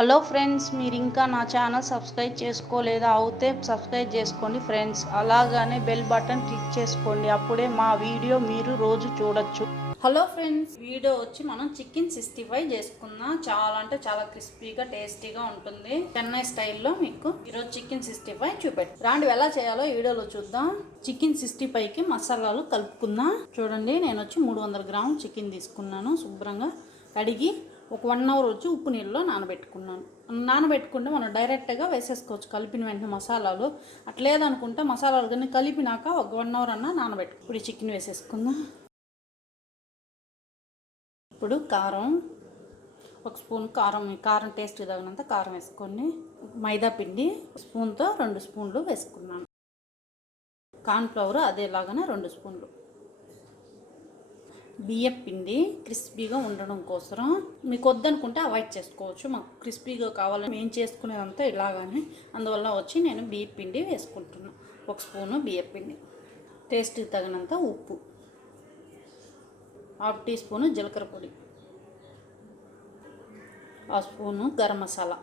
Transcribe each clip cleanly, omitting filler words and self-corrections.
Hello friends, మీరు ఇంకా నా ఛానల్ సబ్స్క్రైబ్ చేసుకోలేదా? అయితే సబ్స్క్రైబ్ చేసుకోండి ఫ్రెండ్స్. అలాగనే బెల్ బటన్ క్లిక్ చేసుకోండి. అప్పుడే మా వీడియో మీరు రోజు చూడొచ్చు. హలో ఫ్రెండ్స్, వీడియో వచ్చి మనం చికెన్ 65 చేసుకుందాం. చాలా అంటే చాలా క్రిస్పీగా టేస్టీగా ఉంటుంది. చెన్నై స్టైల్లో మీకు ఈరోజు చికెన్ 65 చూపెట్టు రాండి. ఎలా చేయాలో వీడియోలో చూద్దాం. చికెన్ 65కి మసాలాలు కలుపుకుందాం. చూడండి, నేను వచ్చి 300 గ్రాములు చికెన్ తీసుకున్నాను. శుభ్రంగా కడిగి ఒక 1 అవర్ వచ్చి ఉప్పు నీళ్ళలో నానబెట్టుకున్నాను. నానబెట్టుకుంటే మనం డైరెక్ట్గా వేసేసుకోవచ్చు కలిపిన వెంటనే మసాలాలు. అట్లేదనుకుంటే మసాలాలు కానీ కలిపినాక ఒక 1 అవర్ అన్నా నానబెట్టు. ఇప్పుడు చికెన్ వేసేసుకుందాం. ఇప్పుడు కారం, ఒక స్పూన్ కారం టేస్ట్ తగినంత కారం వేసుకోండి. మైదా పిండి స్పూన్తో 2 స్పూన్లు వేసుకున్నాను. కార్న్ఫ్లవర్ అదేలాగానే 2 స్పూన్లు. బియ్యం పిండి క్రిస్పీగా ఉండడం కోసం మీకు వద్దనుకుంటే అవాయిడ్ చేసుకోవచ్చు. మాకు క్రిస్పీగా కావాలని మేము చేసుకునేదంతా ఇలాగానే, అందువల్ల వచ్చి నేను బియ్యం పిండి వేసుకుంటున్నాను. 1 స్పూను బియ్యం పిండి, టేస్ట్కి తగినంత ఉప్పు, 1/2 టీ స్పూను జీలకర్ర పొడి, 1 స్పూను గరం మసాలా.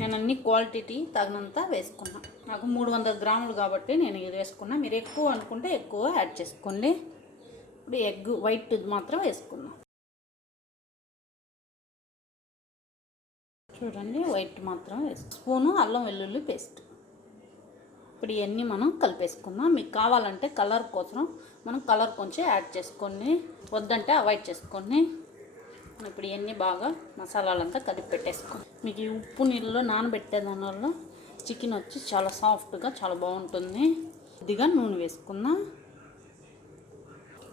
నేను అన్ని క్వాంటిటీ తగినంత వేసుకున్నాను. నాకు 300 గ్రాములు కాబట్టి నేను ఇది వేసుకున్నా. మీరు ఎక్కువ అనుకుంటే ఎక్కువ యాడ్ చేసుకోండి. ఇప్పుడు ఎగ్ వైట్ మాత్రం వేసుకుందాం. చూడండి, వైట్ మాత్రం స్పూను అల్లం వెల్లుల్లి పేస్ట్. ఇప్పుడు ఇవన్నీ మనం కలిపేసుకుందాం. మీకు కావాలంటే కలర్ కోసం మనం కలర్ కొంచెం యాడ్ చేసుకోండి, వద్దంటే అవాయిడ్ చేసుకోండి. ఇప్పుడు ఇవన్నీ బాగా మసాలాలంతా కలిపి పెట్టేసుకోండి. మీకు ఈ ఉప్పు నీళ్ళలో నానబెట్టే దానివల్ల చికెన్ వచ్చి చాలా సాఫ్ట్గా చాలా బాగుంటుంది. కొద్దిగా నూనె వేసుకుందాం.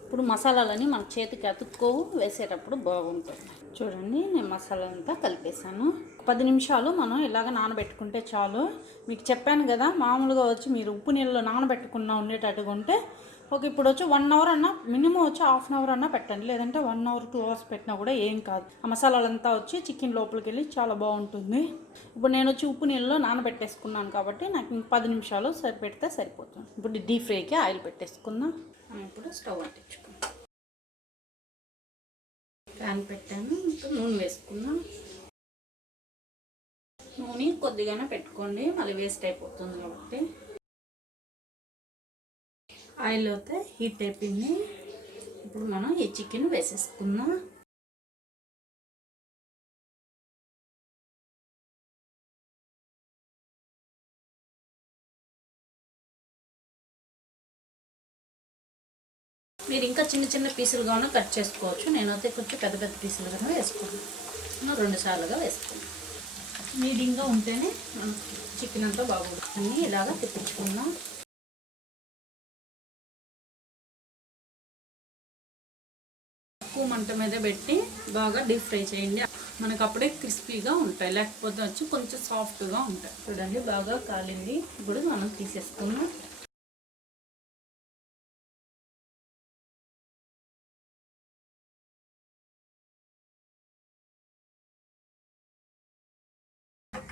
ఇప్పుడు మసాలాలని మన చేతికి అతుక్కోవు, వేసేటప్పుడు బాగుంటుంది. చూడండి, నేను మసాలా అంతా కలిపేసాను. 10 నిమిషాలు మనం ఇలాగ నానబెట్టుకుంటే చాలు. మీకు చెప్పాను కదా, మామూలుగా వచ్చి మీరు ఉప్పు నీళ్ళలో నానబెట్టుకున్నా ఉండేటట్టుగా ఉంటే ఇప్పుడు వచ్చి 1 అవర్ అన్నా, మినిమం వచ్చి 1/2 అవర్ అన్నా పెట్టండి. లేదంటే 1 అవర్ 2 అవర్స్ పెట్టినా కూడా ఏం కాదు. ఆ మసాలాలంతా వచ్చి చికెన్ లోపలికి వెళ్ళి చాలా బాగుంటుంది. ఇప్పుడు నేను వచ్చి ఉప్పు నీళ్ళలో నానబెట్టేసుకున్నాను కాబట్టి నాకు 10 నిమిషాలు పెడితే సరిపోతుంది. ఇప్పుడు డీప్ ఫ్రైకి ఆయిల్ పెట్టేసుకుందాం. ఇప్పుడు స్టవ్ అంటించుకుందాం. ప్యాన్ పెట్టాను. ఇంకా నూనె వేసుకుందాం. నూనె కొద్దిగానే పెట్టుకోండి, మళ్ళీ వేస్ట్ అయిపోతుంది కాబట్టి. ఆయిల్ అయితే హీట్ అయిపోయింది. ఇప్పుడు మనం ఈ చికెన్ వేసేసుకుందాం. మీరు ఇంకా చిన్న చిన్న పీసులుగానే కట్ చేసుకోవచ్చు. నేనైతే కొంచెం పెద్ద పెద్ద పీసులుగానే వేసుకున్నాను. 2 సార్లుగా వేసుకున్నాను. మీడియంగా ఉంటేనే మనం చికెన్ అంతా బాగుంటుంది. అన్నీ ఇలాగా తిప్పించుకుందాం. తక్కువ మంట మీద పెట్టి బాగా డీప్ ఫ్రై చేయండి. మనకు అప్పుడే క్రిస్పీగా ఉంటాయి, లేకపోతే వచ్చి కొంచెం సాఫ్ట్గా ఉంటాయి. చూడండి, బాగా కాలింది. ఇప్పుడు మనం తీసేసుకుందాం.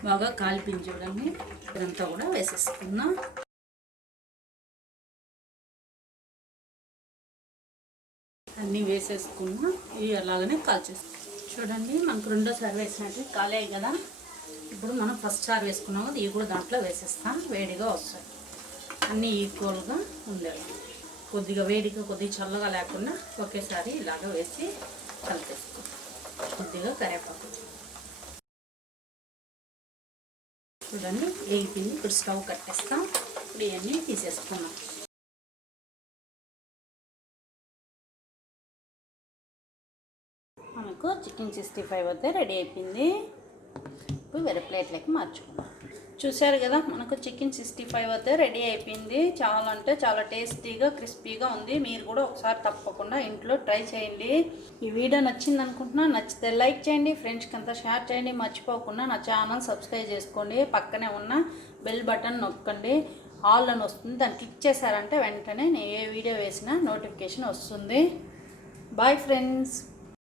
బాగా కాలిపించి చూడండి. ఇదంతా కూడా వేసేసుకుందాం. అన్నీ వేసేసుకున్నా ఇవి అలాగనే కాల్చేసుకుందాం. చూడండి, మనకు రెండోసారి వేసినట్టు కాలేయి కదా. ఇప్పుడు మనం ఫస్ట్ సారి వేసుకున్నాం కదా, ఇవి కూడా దాంట్లో వేసేస్తాం. వేడిగా వస్తాయి, అన్నీ ఈక్వల్గా ఉండేవి. కొద్దిగా వేడిగా కొద్దిగా చల్లగా లేకుండా ఒకేసారి ఇలాగ వేసి కలిపేసుకుంటాం. కొద్దిగా కరివేపాకు. చూడండి, వేగిపోయింది. ఇప్పుడు స్టవ్ కట్టేస్తాం. ఇప్పుడు ఇవన్నీ తీసేసుకున్నాం. మనకు చికెన్ 65 అయితే రెడీ అయిపోయింది. ఇప్పుడు వేరే ప్లేట్లకి మార్చుకుందాం. చూసారు కదా, మనకు చికెన్ 65 అయితే రెడీ అయిపోయింది. చాలా అంటే చాలా టేస్టీగా క్రిస్పీగా ఉంది. మీరు కూడా ఒకసారి తప్పకుండా ఇంట్లో ట్రై చేయండి. ఈ వీడియో నచ్చింది అనుకుంటున్నా. నచ్చితే లైక్ చేయండి, ఫ్రెండ్స్కి అంతా షేర్ చేయండి. మర్చిపోకుండా నా ఛానల్ సబ్స్క్రైబ్ చేసుకోండి. పక్కనే ఉన్న బెల్ బటన్ నొక్కండి. ఆల్ అని వస్తుంది, దాన్ని క్లిక్ చేశారంటే వెంటనే నేను ఏ వీడియో వేసినా నోటిఫికేషన్ వస్తుంది. Bye friends.